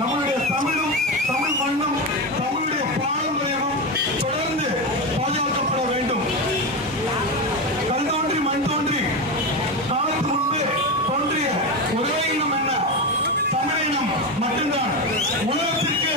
நம்மளுடைய தமிழும் தமிழ் மண்ணும் தமிழுடைய பாரம்பரியமும் தொடர்ந்து பாதுகாக்கப்பட வேண்டும். கல் தோன்றி மண் தோன்றி காலத்துக்கு முன்பு தோன்றிய ஒரே இனம் என்ன? தமிழினம் உலகத்திற்கு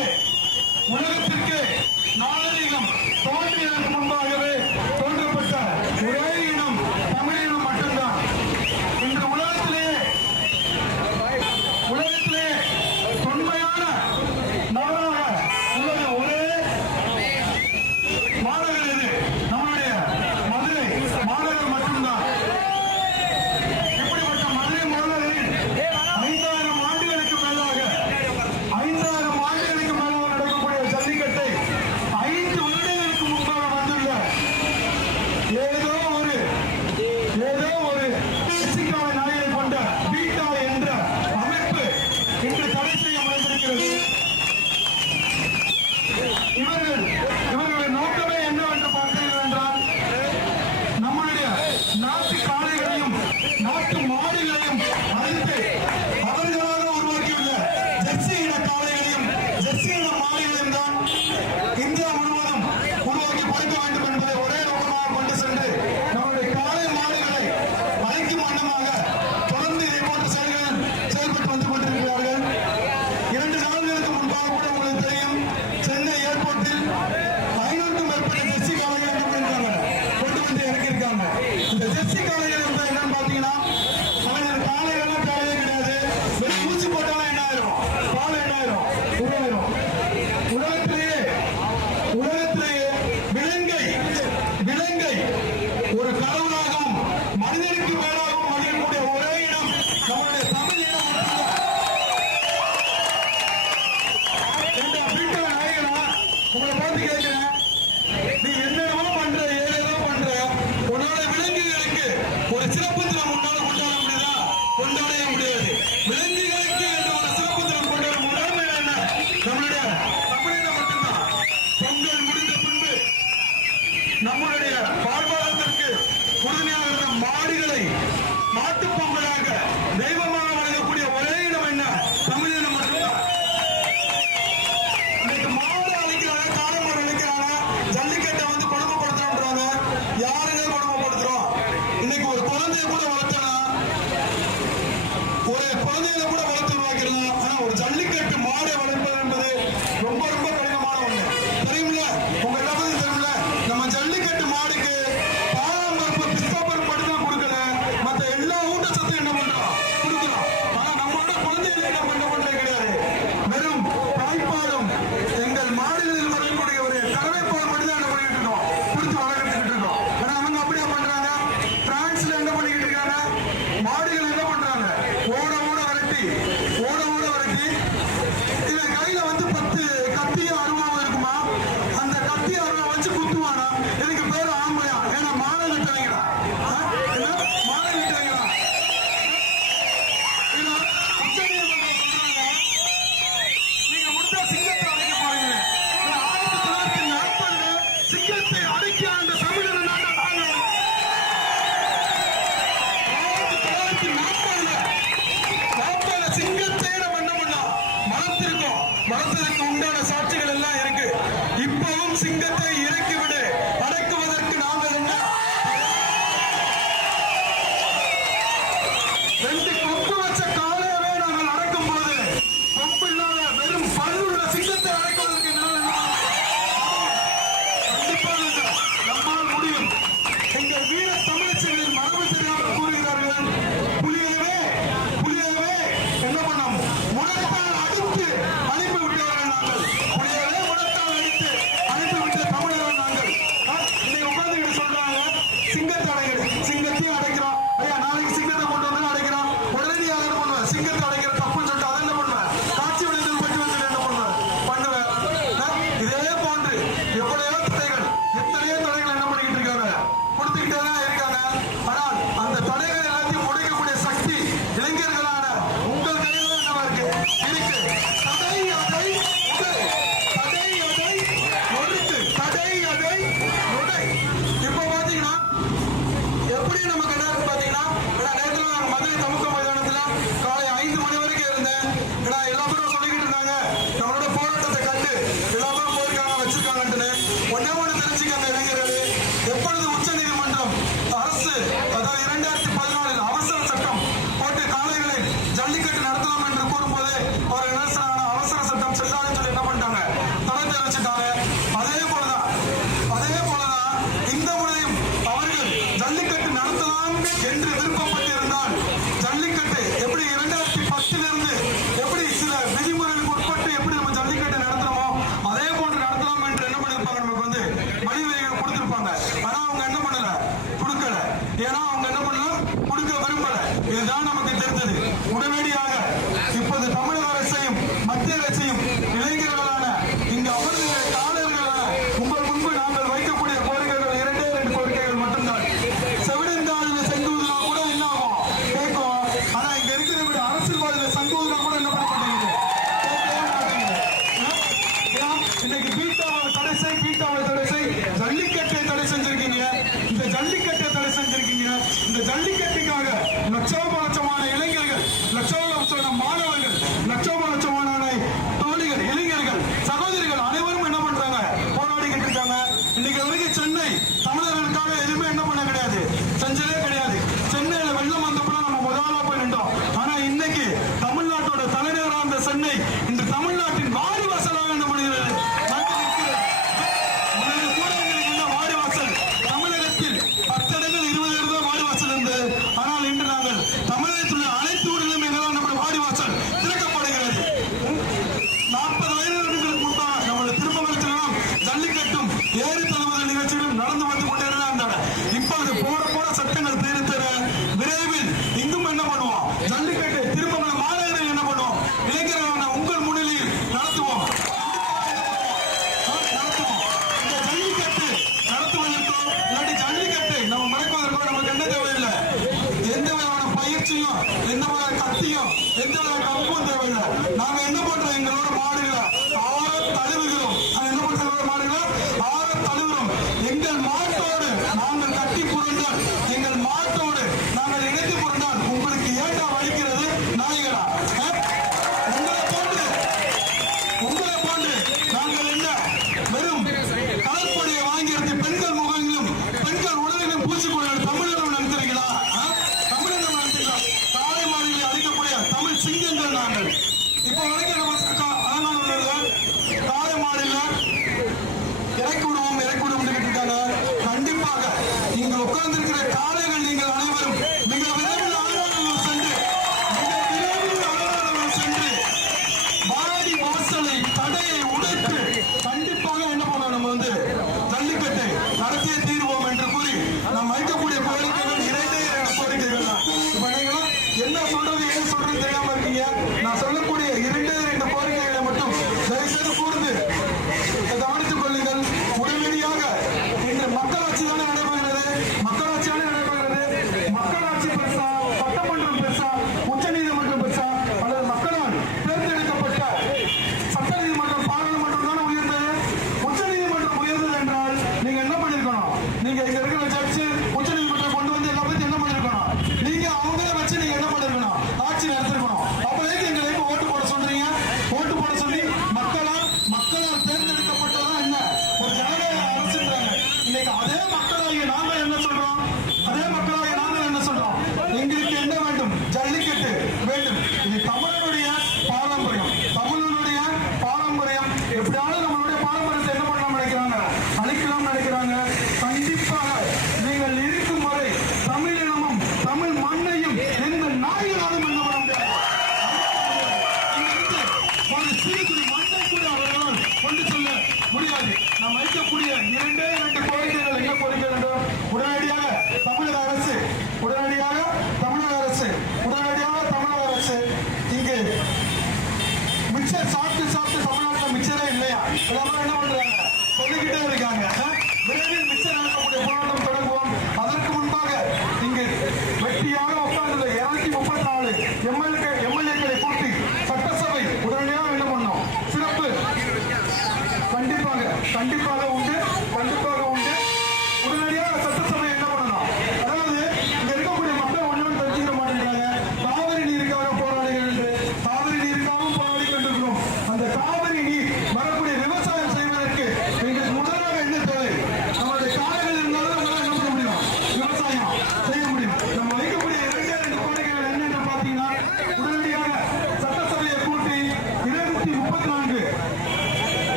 கத்தியும்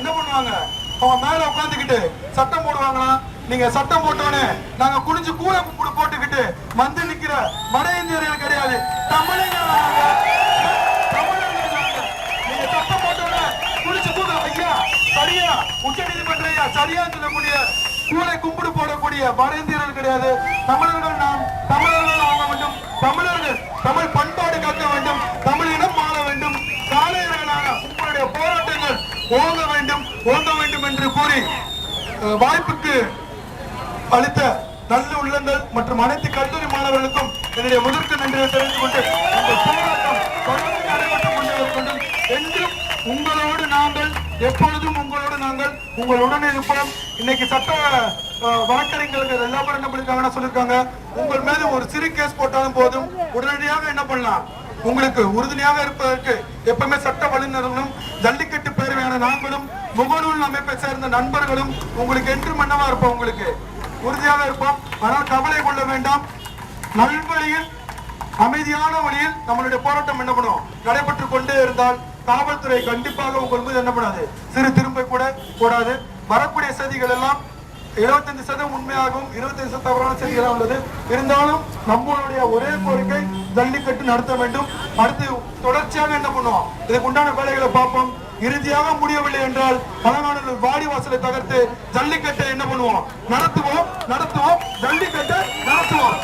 என்ன பண்ணுவாங்க? அவன் மேல உட்காந்துக்கிட்டு சட்டம் போடுவாங்களாம் நீங்க சட்டம் போட்டோன்னு நாங்க குளிஞ்சு கூரை கூப்பிடு போட்டுக்கிட்டு வந்து நிக்கிற வட இந்தியர்கள் கிடையாது. தமிழக நீங்க சட்டம் போட்டோன்னு குளிச்சு கூட ஐயா சரியா? உச்ச நீதிமன்ற சரியா சொல்லக்கூடிய கூரை கும்பிடு போடக்கூடிய வட இந்தியர்கள் கிடையாது. தமிழர்கள் நாம் தமிழர்கள் ஆக வேண்டும். தமிழர்கள் தமிழ் பண்பாடு காக்க வேண்டும். ஓங்க வேண்டும் ஓங்க வேண்டும் என்று கூறி வாய்ப்புக்கு அளித்த நல்ல உள்ளங்கள் மற்றும் அனைத்து கல்லூரி மாணவர்களுக்கும் என்னுடைய முதற்கு நன்றியை தெரிந்து கொண்டு என்றும் உங்களோடு நாங்கள் எப்பொழுதும் உங்களோடு நாங்கள் உங்களுடன் இருப்போம். இன்னைக்கு சட்ட வழக்கறிஞர்கள் எல்லா என்ன பண்ணிருக்காங்கன்னா சொல்லிருக்காங்க உங்கள் மேலும் ஒரு சிறு கேஸ் போட்டாலும் போதும் உடனடியாக என்ன பண்ணலாம்? உங்களுக்கு உறுதுணையாக இருப்பதற்கு எப்பவுமே சட்ட வல்லுநர்களும் ஜல்லிக்கட்டு சேவையான நாங்களும் முகநூல் அமைப்பை சேர்ந்த நண்பர்களும் உங்களுக்கு என்று மன்னவா இருப்போம் உங்களுக்கு. உறுதியாக இருப்போம். ஆனால் கவலை கொள்ள வேண்டாம். நல்வழியில் அமைதியான வழியில் நம்மளுடைய போராட்டம் என்ன பண்ணுவோம் நடைபெற்றுக் கொண்டே இருந்தால் காவல்துறை கண்டிப்பாக உங்கள் மீது என்ன பண்ணாது சிறு திரும்ப கூட கூடாது வரக்கூடிய செய்திகள் எல்லாம் இருபத்தஞ்சு சதவீதம் உண்மையாகவும் இருபத்தஞ்சு சதவீதம் தவறான செய்திகளாக உள்ளது. இருந்தாலும் நம்மளுடைய ஒரே கோரிக்கை ஜல்லிக்கட்டு நடத்த வேண்டும். அடுத்து தொடர்ச்சியாக என்ன பண்ணுவோம்? இதுக்கு உண்டான வேலைகளை பார்ப்போம். இறுதியாக முடியவில்லை என்றால் பழங்கானூர் வாடி வாசலை தகர்த்து ஜல்லிக்கட்டை என்ன பண்ணுவோம்? நடத்துவோம் நடத்துவோம் ஜல்லிக்கட்டை நடத்துவோம்.